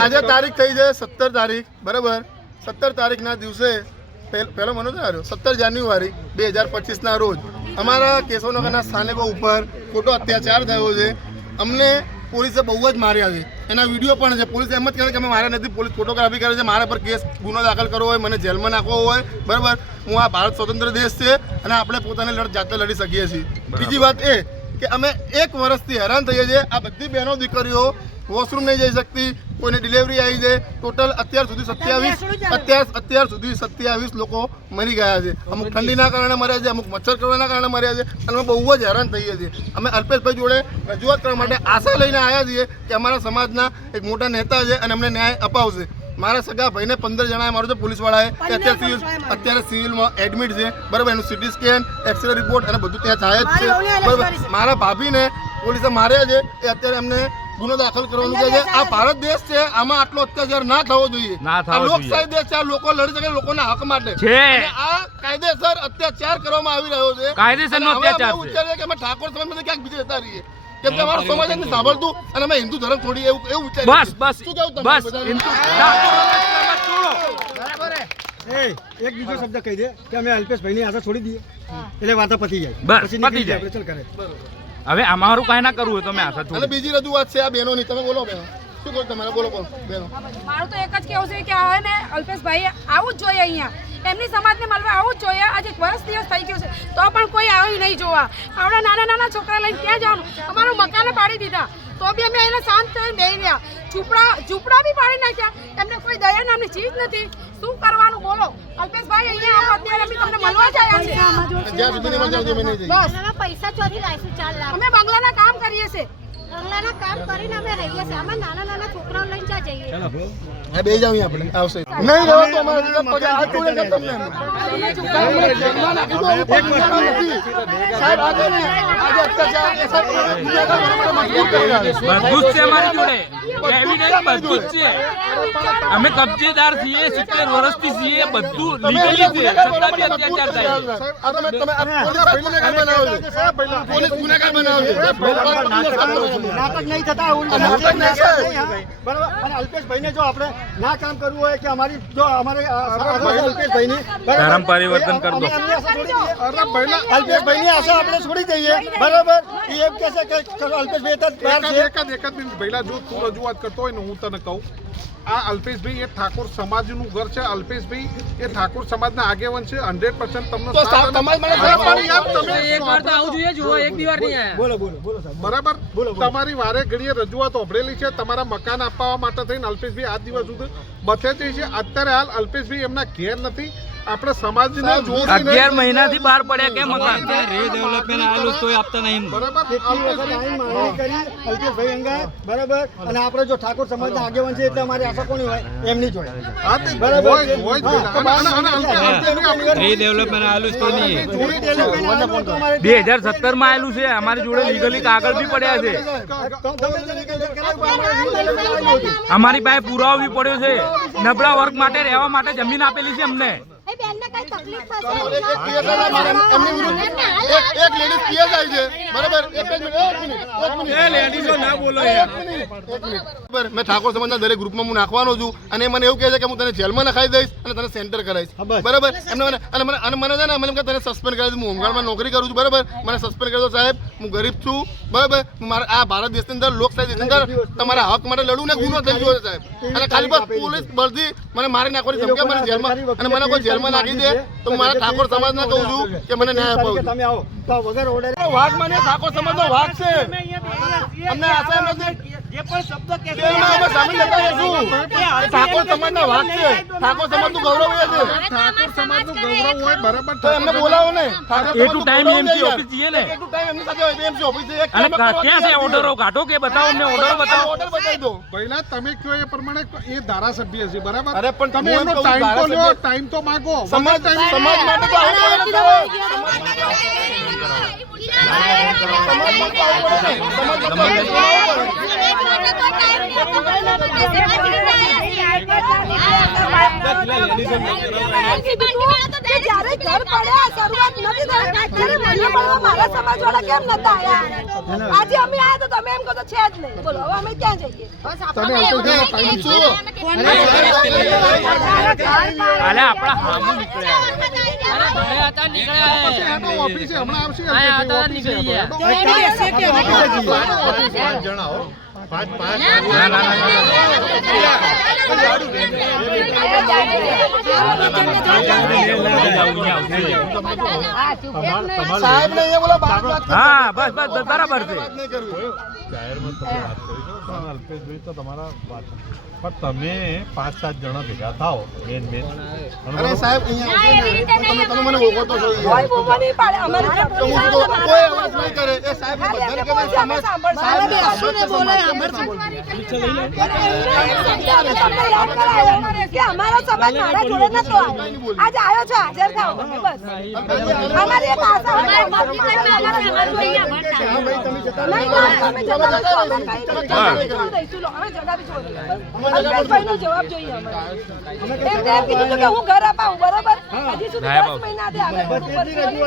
આજે તારીખ થઈ છે સત્તર તારીખ બરાબર? સત્તર તારીખના દિવસે પહે- પહેલો મહિનો આવ્યો સત્તર જાન્યુઆરી બે હજાર પચીસના રોજ. અમારા કેશવનગરના સ્થાનકો ઉપર ખોટો અત્યાચાર થયો છે. અમને પોલીસે બહુ જ માર્યા છે. એના વીડિયો પણ છે. પોલીસ એમ જ કહે છે કે અમે મારા નથી પોલીસ ફોટોગ્રાફી કરે છે. મારા પર કેસ ગુનો દાખલ કરવો હોય મને જેલમાં નાખવો હોય બરાબર? હું આ ભારત સ્વતંત્ર દેશ છે અને આપણે પોતાની લડ જાતે લડી શકીએ છીએ. બીજી વાત એ કે અમે એક વર્ષથી હેરાન થઈએ છીએ. આ બધી બહેનો દીકરીઓ વોશરૂમ નહીં જઈ શકતી કોઈને ડિલિવરી આવી છે. ટોટલ અત્યાર સુધી સત્યાવીસ અત્યાર અત્યાર સુધી સત્યાવીસ લોકો મરી ગયા છે. અમુક ઠંડીના કારણે મર્યા છે અમુક મચ્છર કરવાના કારણે મર્યા છે. અને અમે બહુ જ હેરાન થઈએ છીએ. અમે અલ્પેશભાઈ જોડે રજૂઆત કરવા માટે આશા લઈને આવ્યા છીએ કે અમારા સમાજના એક મોટા નેતા છે અને અમને ન્યાય અપાવશે. મારા સગા ભાઈને પંદર જણાએ મારું છે પોલીસવાળાએ કે અત્યારે સિવિલ અત્યારે સિવિલમાં એડમિટ છે. બરાબર એનું સીટી સ્કેન એક્સરે રિપોર્ટ અને બધું ત્યાં થાય જ છે. બરાબર. મારા ભાભીને પોલીસે માર્યા છે. એ અત્યારે એમને ગુનો દાખલ કરવાનું કહે છે. આ ભારત દેશ છે. આમાં આટલો અત્યાચાર ના થવો જોઈએ. ના થવો જોઈએ. લોકશાહી દેશ છે. આ લોકો લડી શકે લોકોના હક માટે. છે. આ કાયદેસર અત્યાચાર કરવામાં આવી રહ્યો છે. કાયદેસરનો અત્યાચાર છે. વિચારીએ કે અમે ઠાકોર સમાજમાંથી ક્યાંક બીજે જતા રહીએ. કેમ કે અમારો સમાજ નથી સાંભળતું અને અમે હિન્દુ ધર્મ છોડી એવું એવું વિચારીએ બસ બસ શું કહું તમે બસ હિન્દુ બરાબર એ એક બીજો શબ્દ કહી દે કે અમે અલ્પેશભાઈની આશા છોડી દઈએ. એટલે વાર્તા પતી જાય. બસ, પછી નીકળી પતી જાય. આપણે ચાલ કરે હવે અમારું કાંઈ ના કરવું તમે આ સાથે બીજી રજૂઆત છે આ બહેનોની તમે બોલો બહેનો શું કહો તમારે બોલો બોલો બહેનો મારું તો એક જ કેવું છે કે હવે ને અલ્પેશભાઈ આવું જ જોઈએ અહીંયા. એમની સમાજને મળવા આવું જ જોઈએ. આજે વર્ષ દિવસ થઈ ગયું છે. તો પણ કોઈ આવ્યું નહીં જોવા. આવડા નાના નાના છોકરા લઈને ક્યાં જવાનું? અમારું મકાને પાડી દીધા. તો બી અમે એને શાંત થઈને બેહી રહ્યા. ઝૂંપડા ઝૂંપડા બી પાડી નાખ્યા. એમને કોઈ દયા નામની ચીજ નથી. શું કરવાનું બોલો? અલ્પેશભાઈ અહીંયા આવો અત્યારે અમે તમને મળવા જ આવ્યા છે. જ્યાં બસ. અમે પૈસા ચોરી લાવીશું ચાલ અમે બંગલાના કામ કરીએ છીએ. બંગલાના કામ કરીને અમે રહીએ છીએ અમે નાના નાના છોકરાઓ લઈને જ્યાં જઈએ હા બે જાવ આપણે આવશે નહીં રહ્યો તો અમારે બીજા પગે હાથ જોડે કે તમને સાહેબ, મને જેલમાં નાખી દો, હું પણ ગુનેગાર નથી. સાહેબ, આજે નહીં, આજે અત્યાચાર એ સાહેબ ગુનેગાર બનવા માટે મજબૂર કરી રહ્યા છે. બધું જ છે અમારી જોડે એવિડન્સ બધું જ છે અમે કબજેદાર છીએ સિત્તેર વર્ષથી છીએ બધું તમે લીગલી છે ગુનેગાર છતાં બી બનવા માટે અત્યાચાર મજબૂર થાય કરી રહ્યા છો, સાહેબ. આ તમે- તમે આ પોલીસ ગુનેગાર બનાવ્યો છે. નાટક નહીં થતા. બરાબર? અને અલ્પેશભાઈને જો આપણે ના કામ કરવું હોય કે અમારી જો અમારે અલ્પેશભાઈની? ધર્મ પરિવર્તન કરી દો. અલ્પેશભાઈની આશા આપણે છોડી દઈએ. બરાબર? એ એમ કહે છે કે અલ્પેશભાઈ તો બહાર એક છે. એકાદ એકાદ મિનિટ પહેલા જો તું રજૂઆત કરતો હોય ને હું તને કહું. આ અલ્પેશભાઈ એ ઠાકોર સમાજનું ઘર છે. અલ્પેશભાઈ એ ઠાકોર સમાજના આગેવાન છે. હંડ્રેડ પર્સન્ટ તમને તો સાહેબ, તમારે મને પણ યાર તમે એક વાર તો આવું જોઈએ જુઓ એક બી નહીં આયા. બોલો બોલો બોલો સાહેબ. બરાબર. તમારી વારે ઘડીએ રજૂઆત ઓભરેલી છે. તમારા મકાન આપવા માટે થઈને અલ્પેશભાઈ આ દિવસ સુધી બથેતી છે. અત્યારે હાલ અલ્પેશભાઈ એમના ઘેર નથી. આપણે સમાજને જોડીને- અગિયાર મહિનાથી બહાર પડ્યા કે મકાન બરાબર કેટલી વખત આવીને માંગણી કરી બરાબર? અને આપણે જો ઠાકોર સમાજના આગેવાન છે એટલે અમારી આશા કોની હોય? એમની જ હોય હા, તે બરાબર? હોય જ, છે. હોય જ હા, પેલા. અને- અને- અને અલ્પે- અલ્પેશભાઈ આપણે- રીડેવલપમેન્ટ તો બે હજાર સત્તરમાં આવેલું છે અમારી જોડે લીગલી કાગળ બી પડ્યા છે. રીડેવલપમેન્ટ. અમારી પાસે પુરાવો બી પડ્યો છે. નબળા વર્ગ માટે રહેવા માટે જમીન આપેલી છે અમને. એ બેનને કઈ તકલીફ થશે એક- એક PSI ના મારે એમની વિરુદ્ધ એક- એક લેડીઝ PSI છે. બરાબર? એક જ મિનિટ, એક મિનિટ, એક મિનિટ. એક મિનિટ, એક મિનિટ. બરાબર, મેં ઠાકોર સમાજના દરેક ગ્રુપમાં હું નાખવાનો છું અને મને એવું કહે છે કે હું તને જેલમાં નખાઈ દઈશ અને તને સેન્ટર કરાવીશ. બરાબર? એમને મને અને મને અને મને છે ને મને કે તને સસ્પેન્ડ કરી દઈશ હું હોમગાર્ડમાં નોકરી કરું છું. બરાબર? મને સસ્પેન્ડ કરી દો સાહેબ. હું ગરીબ છું. બરાબર? મારા આ ભારત દેશની અંદર લોકશાહી દેશની અંદર તમારા હક માટે લડવું ને ગુનો થઈ ગયો છે સાહેબ. અને ખાલી બસ પોલીસ ભરતી મને મારી નાખવાની ધમકી મને જેલમાં અને મને કોઈ જેલમાં નાખી દે તો મારા ઠાકોર સમાજને કહું છું કે મને ન્યાય અપાવજો તમે આવો. તો વગર ઓર્ડર વાઘ મને ઠાકોર સમાજનો વાઘ છે. અમને આશા નથી જેલમાં અમે સામેલ લેતા જઈશું. ઠાકોર સમાજના વાઘ છે ઠાકોર સમાજનું ગૌરવ એ છે ઠાકોર સમાજનું ગૌરવ હોય બરાબર તો એમને બોલાવો ને ઠાકોર એ ટુ સમાજનું ટાઈમ એમસી ઓફિસ જઈએ ને એ ટાઈમ એમની સાથે એમસી ઓફિસ છે. અને ક્યાં છે ઓર્ડરો કાઢો કે બતાવો અમને ઓર્ડર બતાવો ઓર્ડર બતાવી દો પહેલા તમે કયો એ પ્રમાણે એ ધારાસભ્ય છે બરાબર અરે પણ તમે એમનો ટાઈમ તો લ્યો ટાઈમ તો માંગો સમાજ સમાજ માટે તો આવું. સમાજ માટે. સમાજ ઘર પડ્યા શરૂઆત મારા સમાજવાળા કેમ નતા આયા આજે અમે આવ્યા તો તમે એમ કહો તો છે જ અમે આપણા હામું નીકળ્યા. હે. બસ બસ બરાબર છે તમારા વાત પણ તમે પાંચ સાત જણા ભેગા થાઓ મેન મેન અરે સાહેબ અહીંયા તમે તમે મને ઓળખો તો છો કોઈ. બૂમો નહીં પાડે અમારે તો હું શું કોઈ અવાજ નહીં કરે એ સાહેબ બધાને છે, સમાજ સાહેબ શું ને બોલે કરાયો કે અમારો સમાજ મારા જોડે નતો આજ આવ્યો છો હાજર થાવ બસ અમારી એક આશા હોય કે અમારું જવાબી જોઈએ અમારે. એમને એમ કીધું કે હું ઘર અપાવું બરાબર હજી સુધી સાહેબ